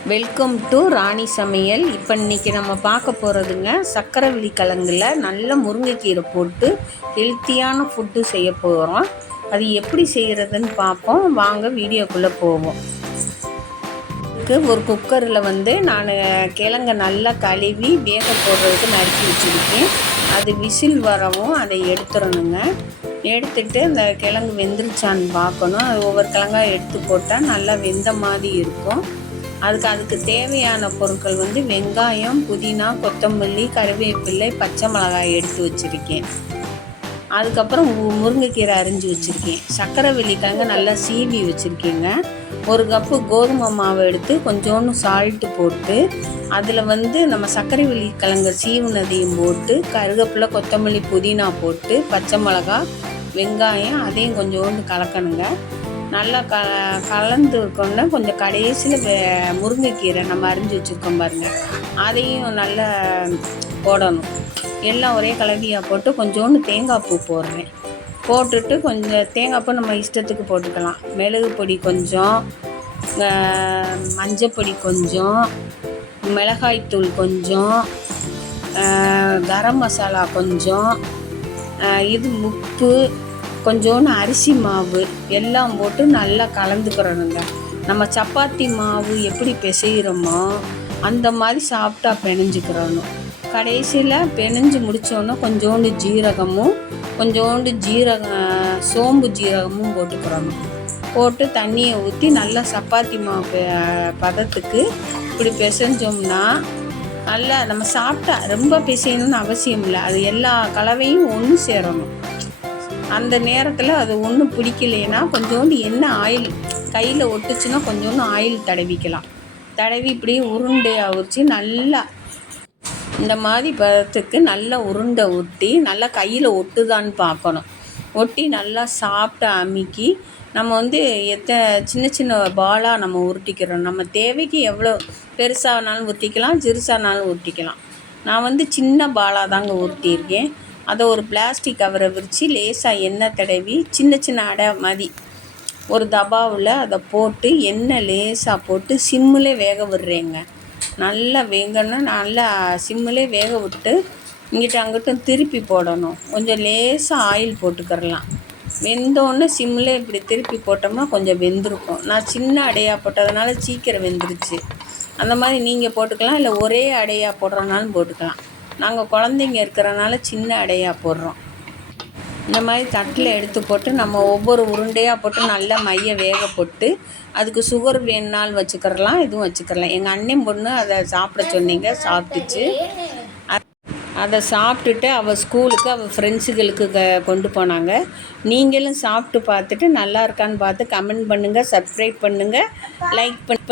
Welcome to ராணி சமையல். இப்போ இன்றைக்கி நம்ம பார்க்க போகிறதுங்க சக்கரவள்ளி கிழங்குல நல்ல முருங்கைக்கீரை போட்டு ஹெல்த்தியான ஃபுட்டு செய்ய போகிறோம் அது எப்படி செய்கிறதுன்னு பார்ப்போம். வாங்க வீடியோக்குள்ளே போவோம். இதுக்கு ஒரு குக்கரில் வந்து நான் கிழங்கை நல்லா கழுவி வேக போடுறதுக்கு நறுக்கி வச்சுருக்கேன். அது விசில் வரவும் அதை எடுத்துடணுங்க. எடுத்துட்டு அந்த கிழங்கு வெந்துருச்சான்னு பார்க்கணும். அது ஒவ்வொரு கிழங்காக எடுத்து போட்டால் நல்லா வெந்த மாதிரி இருக்கும். அதுக்கு அதுக்கு தேவையான பொருட்கள் வந்து வெங்காயம் புதினா கொத்தமல்லி கருவேப்பிள்ளை பச்சை மிளகாய் எடுத்து வச்சுருக்கேன். அதுக்கப்புறம் முருங்கைக்கீரை அரிஞ்சு வச்சுருக்கேன். சர்க்கரை வெள்ளிக்கிழங்க நல்லா சீவி வச்சுருக்கேங்க. ஒரு கப்பு கோதுமை மாவு எடுத்து கொஞ்சோண்டு சால்ட்டு போட்டு அதில் வந்து நம்ம சர்க்கரை வெள்ளிக்கிழங்கு சீவுனதையும் போட்டு கருகப்பில் கொத்தமல்லி புதினா போட்டு பச்சை மிளகா வெங்காயம் அதையும் கொஞ்சோண்டு கலக்கணுங்க. நல்லா க கலந்து கொண்டு கொஞ்சம் கடைசியில் முருங்கைக்கீரை நம்ம அரிஞ்சு வச்சுருக்கோம் பாருங்கள் அதையும் நல்லா போடணும். எல்லாம் ஒரே கலவையாக போட்டு கொஞ்சோண்டு தேங்காய் பூ போடுறேன். போட்டுட்டு கொஞ்சம் தேங்காய் பூ நம்ம இஷ்டத்துக்கு போட்டுக்கலாம். மிளகு பொடி கொஞ்சம் மஞ்சப்பொடி கொஞ்சம் மிளகாய்த்தூள் கொஞ்சம் கரம் மசாலா கொஞ்சம் இது உப்பு கொஞ்சோண்டு அரிசி மாவு எல்லாம் போட்டு நல்லா கலந்துக்கிறணுங்க. நம்ம சப்பாத்தி மாவு எப்படி பிசைகிறோமோ அந்த மாதிரி சாப்பிட்டா பிணைஞ்சிக்கிறணும். கடைசியில் பிணைஞ்சு முடித்தோன்னே கொஞ்சோண்டு ஜீரகமும் கொஞ்சோண்டு ஜீரகம் சோம்பு ஜீரகமும் போட்டுக்கிறணும். போட்டு தண்ணியை ஊற்றி நல்லா சப்பாத்தி மாவு பதத்துக்கு இப்படி பிசைஞ்சோம்னா நல்லா நம்ம சாப்பிட்டா ரொம்ப பிசையணும்னு அவசியம் இல்லை. அது எல்லா கலவையும் ஒன்று சேரணும். அந்த நேரத்தில் அது ஒன்றும் பிடிக்கலைன்னா கொஞ்சோண்டு எண்ணெய் ஆயில் கையில் ஒட்டுச்சுன்னா கொஞ்சோண்டு ஆயில் தடவிக்கலாம். தடவி இப்படி உருண்டை அவிச்சு நல்லா இந்த மாதிரி பதத்துக்கு நல்லா உருண்டை ஒட்டி நல்லா கையில் ஒட்டுதான்னு பார்க்கணும். ஒட்டி நல்லா சாப்பிட்டு அமுக்கி நம்ம வந்து எத்த சின்ன சின்ன பாலாக நம்ம உருட்டிக்கிறோம். நம்ம தேவைக்கு எவ்வளோ பெருசானாலும் உருட்டிக்கலாம் சிறுசானாலும் உருட்டிக்கலாம். நான் வந்து சின்ன பாலாக தாங்க உருட்டியிருக்கேன். அதை ஒரு பிளாஸ்டிக் கவரை விரித்து லேசாக எண்ணெய் தடவி சின்ன சின்ன அடை மாதிரி ஒரு தபாவில் அதை போட்டு எண்ணெய் லேசாக போட்டு சிம்மில் வேக விடுறேங்க. நல்லா வேகணும் நல்லா சிம்மிலே வேக விட்டு இங்கிட்ட அங்கிட்டும் திருப்பி போடணும். கொஞ்சம் லேசாக ஆயில் போட்டுக்கிறலாம். வெந்தோடனே சிம்மில் இப்படி திருப்பி போட்டோம்னா கொஞ்சம் வெந்திருக்கும். நான் சின்ன அடையாக போட்டதுனால சீக்கிரம் வெந்துருச்சு. அந்த மாதிரி நீங்கள் போட்டுக்கலாம் இல்லை ஒரே அடையாக போடுறனாலும் போட்டுக்கலாம். நாங்கள் குழந்தைங்க இருக்கிறனால சின்ன அடையாக போடுறோம். இந்த மாதிரி தட்டில் எடுத்து போட்டு நம்ம ஒவ்வொரு உருண்டையாக போட்டு நல்லா மைய வேக போட்டு அதுக்கு சுகர் வேணுனாலும் வச்சுக்கிறலாம் இதுவும் வச்சுக்கிறலாம். எங்கள் அண்ணன் பொண்ணு அதை சாப்பிட சொன்னீங்க சாப்பிட்டுச்சு. அதை சாப்பிட்டுட்டு அவள் ஸ்கூலுக்கு அவள் ஃப்ரெண்ட்ஸுகளுக்கு க கொண்டு போனாங்க. நீங்களும் சாப்பிட்டு பார்த்துட்டு நல்லா இருக்கான்னு பார்த்து கமெண்ட் பண்ணுங்கள் சப்ஸ்கிரைப் பண்ணுங்கள் லைக் பண்ணி